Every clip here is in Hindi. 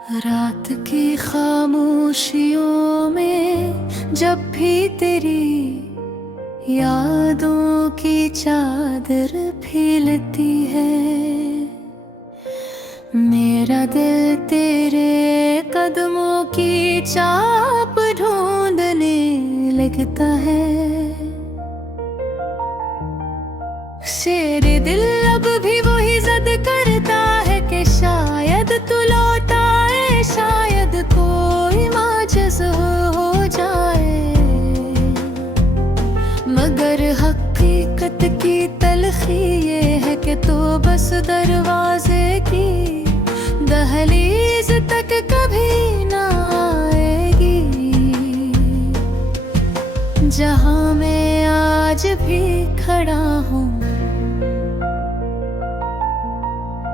रात की खामोशियों में जब भी तेरी यादों की चादर फैलती है, मेरा दिल तेरे कदमों की चाप ढूंढने लगता है। शेरे दिल अब भी वही जिद करता है कि शायद तू लौट आए, शायद कोई माजिज़ हो जाए। मगर हकीकत की तलखी ये है कि तू बस दरवाजे की दहलीज तक कभी ना आएगी, जहां मैं आज भी खड़ा हूँ।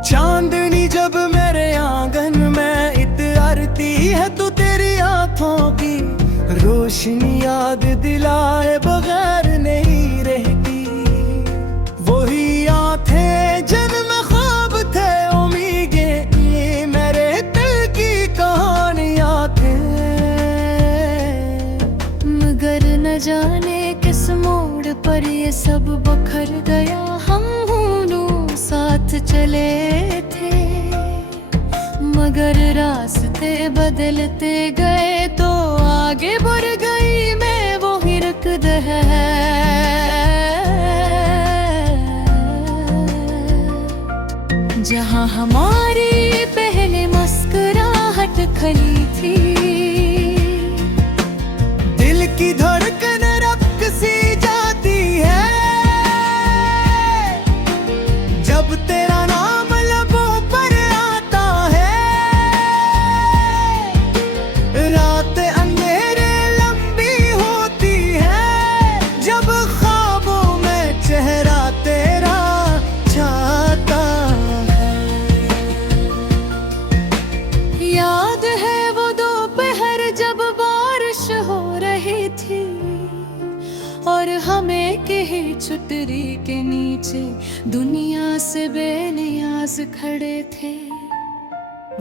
चांदनी जब मेरे आंगन में इतरती है तो तेरी आंखों की रोशनी याद दिलाए बगैर नहीं रहती। वही आंखें जिनमें ख्वाब थे, उम्मीदें, ये मेरे दिल की कहानियां थे। मगर न जाने किस मोड़ पर ये सब बखर गया। हम साथ चले थे मगर रास्ते बदलते गए, तो आगे बढ़ गई मैं वो हिरकद है। जहां हमारी पहले मुस्कुराहट खली थी, दिल की धड़कन रक्त सी जाती है जब तेरा नाम लबों पर आता है। रात अंधेरे लंबी होती है जब ख्वाबों में चेहरा तेरा छाता है। याद है वो दोपहर जब बारिश हो रही थी और हमें कहीं छतरी के नीचे दुनिया से बेनियाज खड़े थे।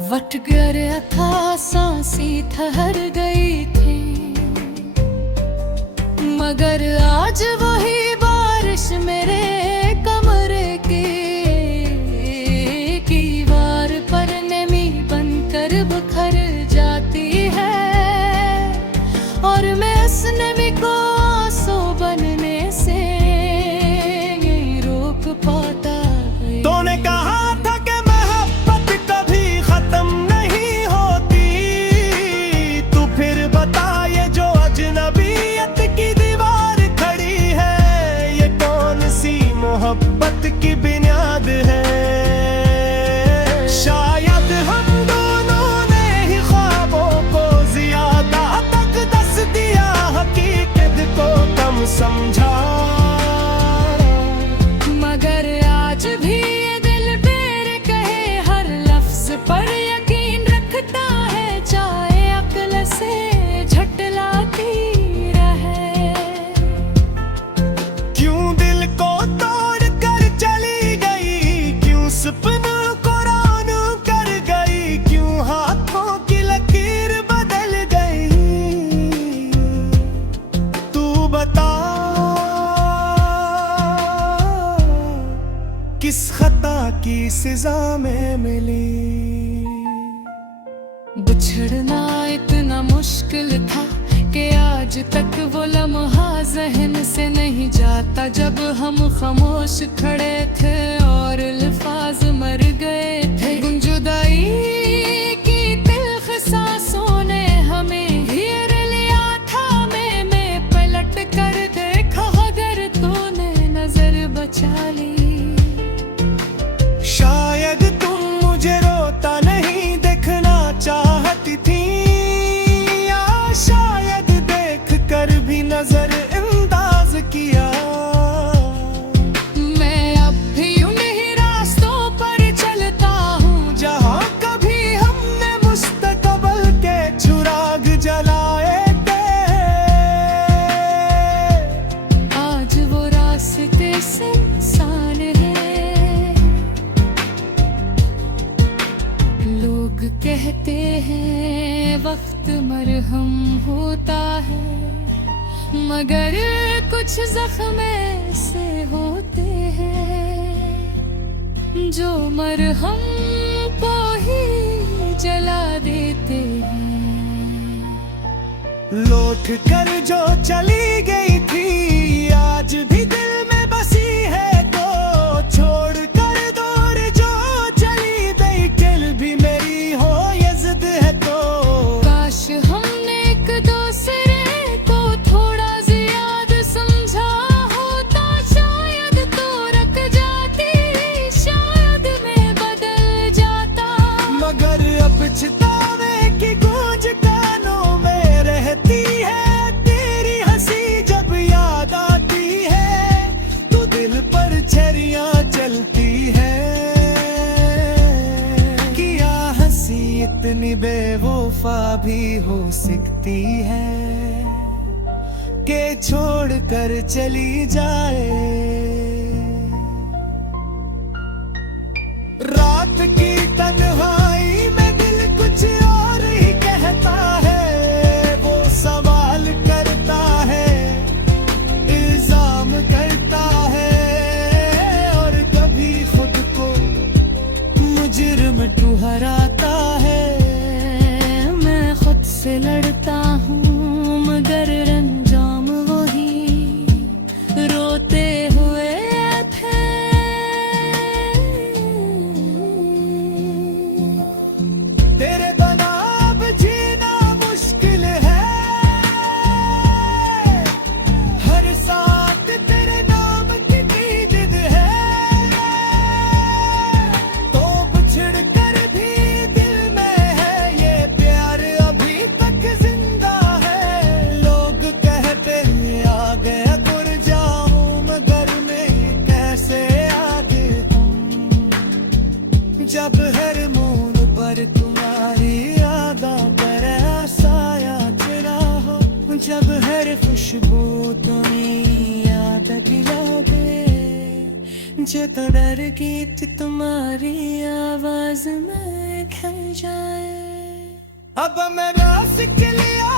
वट गया था, सांसें ठहर गई थी, मगर आज वही बारिश मेरे कमरे के दीवार पर नमी बनकर बिखर जाती है, और मैं उस नमी को आंसू बनने से नहीं रोक पाता। तूने कहा था कि मोहब्बत कभी खत्म नहीं होती, तू फिर बता ये जो अजनबियत की दीवार खड़ी है, ये कौन सी मोहब्बत की बुनियाद है। शायद हम दोनों ने ही ख्वाबों को ज्यादा तक दस दिया, हकीकत को कम समझा। मगर आज भी ये दिल तेरे कहे हर लफ्ज पर यकीन रखता है, चाहे अक्ल से झटलाती रहे। क्यों दिल को तोड़ कर चली गई, क्यों सपनों को रौन कर गई, क्यों हाथों की लकीर बदल गई। तू बता किस खता की सजा में मिली। बिछड़ना इतना मुश्किल था कि आज तक वो लम्हा जहन से नहीं जाता, जब हम खामोश खड़े थे और अल्फाज मर गए थे। गुंजुदाई की तिल्ख सांसों ने हमें घेर लिया था, मैं पलट कर देखा अगर तूने नजर बचा ली। शायद तुम मुझे रोता नहीं देखना चाहती थी, या शायद देख कर भी नजर अंदाज किया। मैं अब भी वक्त मरहम होता है, मगर कुछ जख्म ऐसे होते हैं जो मरहम को ही जला देते हैं। लौट कर जो चली गई थी आज भी दिल में बसी है, तो छोड़ कर दूर जो चली गई दिल भी मेरी हो ये जिद है। तो काश हमने एक दूसरे को थोड़ा ज्यादा समझा होता, शायद तो रख जाती, शायद मैं बदल जाता। मगर अब पछतावे की गूंज कानों में रहती है, तेरी हंसी जब याद आती है तो दिल पर छरियां चलती है। क्या हंसी इतनी बेवफा भी हो सकती है कि छोड़ कर चली जाए। रात की तन्हाई में दिल कुछ और ही कहता है, वो सवाल करता है, इल्जाम करता है, और कभी खुद को मुजरिम ठहराता है। मैं खुद से लड़ता हूँ मगर अंजाम वही, रोते हुए थे। तेरे बिना अब जीना मुश्किल है, हर साथ तेरे नाम की जिद है। तो बिछड़ कर भी दिल में है ये प्यार अभी तक जिंदा है। लोग कहते हैं आ गया गुर जाऊं, मगर मैं कैसे आगे आऊं जब हर मून पर तुम्हारी यादा पर साया तेरा हो, जब हर खुशबू तुम्हें याद दिला दे। जो तो डर गीत तुम्हारी आवाज में खल जाए। अब मैं रास के लिया